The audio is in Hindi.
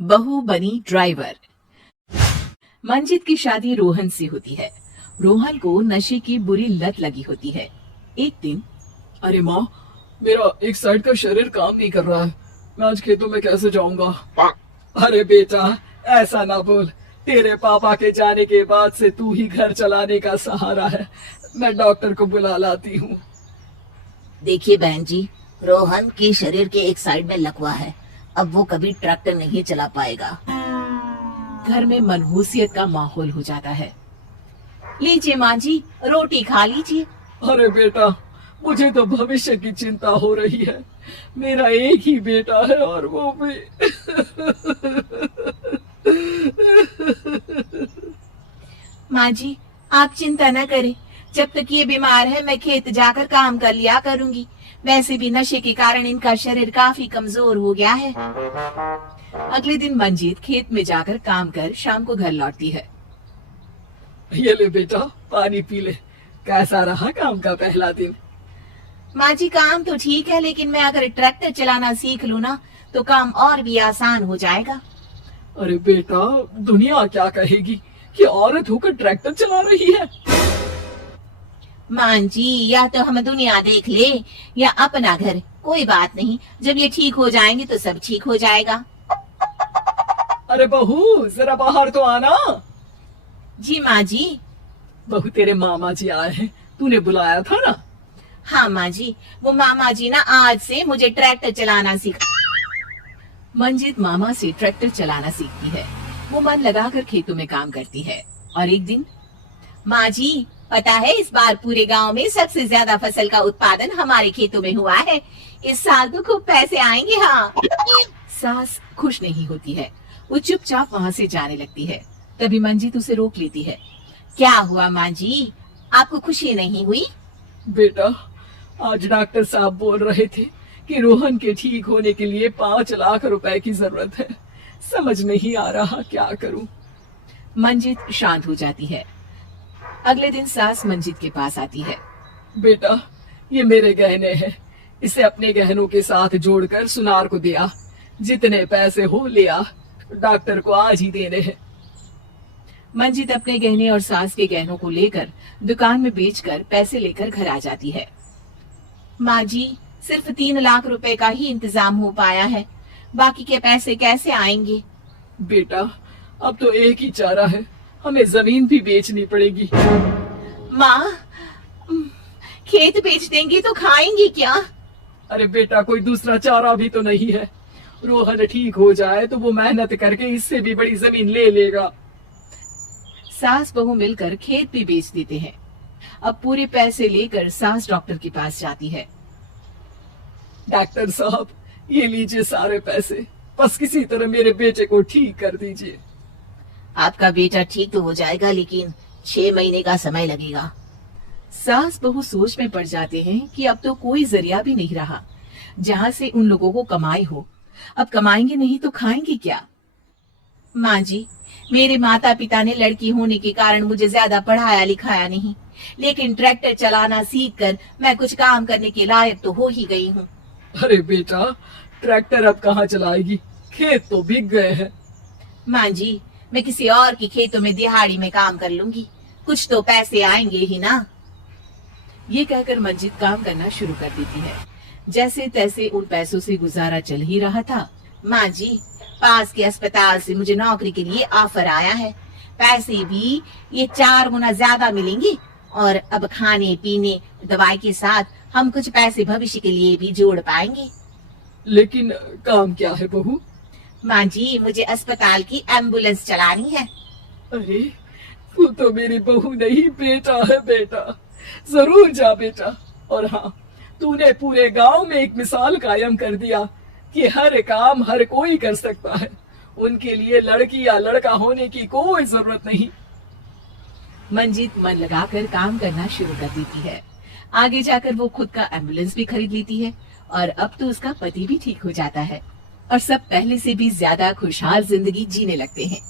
बहू बनी ड्राइवर। मंजित की शादी रोहन से होती है। रोहन को नशे की बुरी लत लगी होती है। एक दिन, अरे माँ, मेरा एक साइड का शरीर काम नहीं कर रहा है। मैं आज खेतों में कैसे जाऊंगा? अरे बेटा, ऐसा ना बोल। तेरे पापा के जाने के बाद से तू ही घर चलाने का सहारा है। मैं डॉक्टर को बुला लाती हूँ। देखिए बहन जी, रोहन के शरीर के एक साइड में लकवा है। अब वो कभी ट्रैक्टर नहीं चला पाएगा। घर में मनहूसियत का माहौल हो जाता है। लीजिए माँ जी, रोटी खा लीजिए। अरे बेटा, मुझे तो भविष्य की चिंता हो रही है। मेरा एक ही बेटा है और वो भी माँ जी, आप चिंता न करें। जब तक ये बीमार है मैं खेत जाकर काम कर लिया करूंगी। वैसे भी नशे के कारण इनका शरीर काफी कमजोर हो गया है। अगले दिन मंजीत खेत में जाकर काम कर शाम को घर लौटती है। ये ले बेटा, पानी पी ले। कैसा रहा काम का पहला दिन? माँ जी, काम तो ठीक है, लेकिन मैं अगर ट्रैक्टर चलाना सीख लूँ ना तो काम और भी आसान हो जाएगा। अरे बेटा, दुनिया क्या कहेगी कि औरत होकर ट्रैक्टर चला रही है। माँ जी, या तो हम दुनिया देख ले या अपना घर, कोई बात नहीं। जब ये ठीक हो जाएंगे तो सब ठीक हो जाएगा। अरे बहू, जरा बाहर तो आना। जी माँ जी। बहू, तेरे मामा जी आए हैं, तूने बुलाया था ना? हाँ माँ जी, वो मामा जी ना आज से मुझे ट्रैक्टर चलाना सिखा। मंजित मामा से ट्रैक्टर चलाना सीखती है। वो मन लगाकर खेतों में काम करती है। और एक दिन, माँ जी, पता है इस बार पूरे गांव में सबसे ज्यादा फसल का उत्पादन हमारे खेतों में हुआ है। इस साल तो खूब पैसे आएंगे। हाँ। सास खुश नहीं होती है। वो चुपचाप वहाँ से जाने लगती है। तभी मंजित उसे रोक लेती है। क्या हुआ माँ जी, आपको खुशी नहीं हुई? बेटा, आज डॉक्टर साहब बोल रहे थे कि रोहन के ठीक होने के लिए 5 लाख रुपए की जरूरत है। समझ नहीं आ रहा क्या करूं। मंजित शांत हो जाती है। अगले दिन सास मंजित के पास आती है। बेटा, ये मेरे गहने हैं। इसे अपने गहनों के साथ जोड़कर सुनार को दिया। जितने पैसे हो लिया, डॉक्टर को आज ही देने हैं। मंजित अपने गहने और सास के गहनों को लेकर दुकान में बेचकर पैसे लेकर घर आ जाती है। माँ जी, सिर्फ 3 लाख रुपए का ही इंतजाम हो पाया है। बाकी के पैसे कैसे आएंगे? बेटा, अब तो एक ही चारा है, हमें जमीन भी बेचनी पड़ेगी। माँ, खेत बेच देंगे तो खाएंगे क्या? अरे बेटा, कोई दूसरा चारा भी तो नहीं है। रोहन ठीक हो जाए तो वो मेहनत करके इससे भी बड़ी जमीन ले लेगा। सास बहू मिलकर खेत भी बेच देते हैं। अब पूरे पैसे लेकर सास डॉक्टर के पास जाती है। डॉक्टर साहब, ये लीजिए सारे पैसे। बस किसी तरह मेरे बेटे को ठीक कर दीजिए। आपका बेटा ठीक तो हो जाएगा, लेकिन 6 महीने का समय लगेगा। सास बहू सोच में पड़ जाते हैं कि अब तो कोई जरिया भी नहीं रहा जहाँ से उन लोगों को कमाई हो। अब कमाएंगे नहीं तो खाएंगे क्या? माँ जी, मेरे माता पिता ने लड़की होने के कारण मुझे ज्यादा पढ़ाया लिखाया नहीं, लेकिन ट्रैक्टर चलाना सीखकर मैं कुछ काम करने के लायक तो हो ही गई हूँ। अरे बेटा, ट्रैक्टर अब कहाँ चलाएगी? खेत तो बिक गए हैं। माँ जी, मैं किसी और की खेतों में दिहाड़ी में काम कर लूंगी, कुछ तो पैसे आएंगे ही ना। ये कहकर मंजित काम करना शुरू कर देती है। जैसे तैसे उन पैसों से गुजारा चल ही रहा था। माँ जी, पास के अस्पताल से मुझे नौकरी के लिए ऑफर आया है। पैसे भी ये 4 गुना ज्यादा मिलेंगे और अब खाने पीने दवाई के साथ हम कुछ पैसे भविष्य के लिए भी जोड़ पाएंगे। लेकिन काम क्या है बहू? माँ जी, मुझे अस्पताल की एम्बुलेंस चलानी है। अरे, तू तो मेरी बहू नहीं, बेटा है। बेटा, जरूर जा बेटा। और हाँ, तूने पूरे गांव में एक मिसाल कायम कर दिया कि हर काम हर कोई कर सकता है। उनके लिए लड़की या लड़का होने की कोई जरूरत नहीं। मंजित मन लगाकर काम करना शुरू कर देती है। आगे जाकर वो खुद का एम्बुलेंस भी खरीद लेती है और अब तो उसका पति भी ठीक हो जाता है और सब पहले से भी ज्यादा खुशहाल जिंदगी जीने लगते हैं।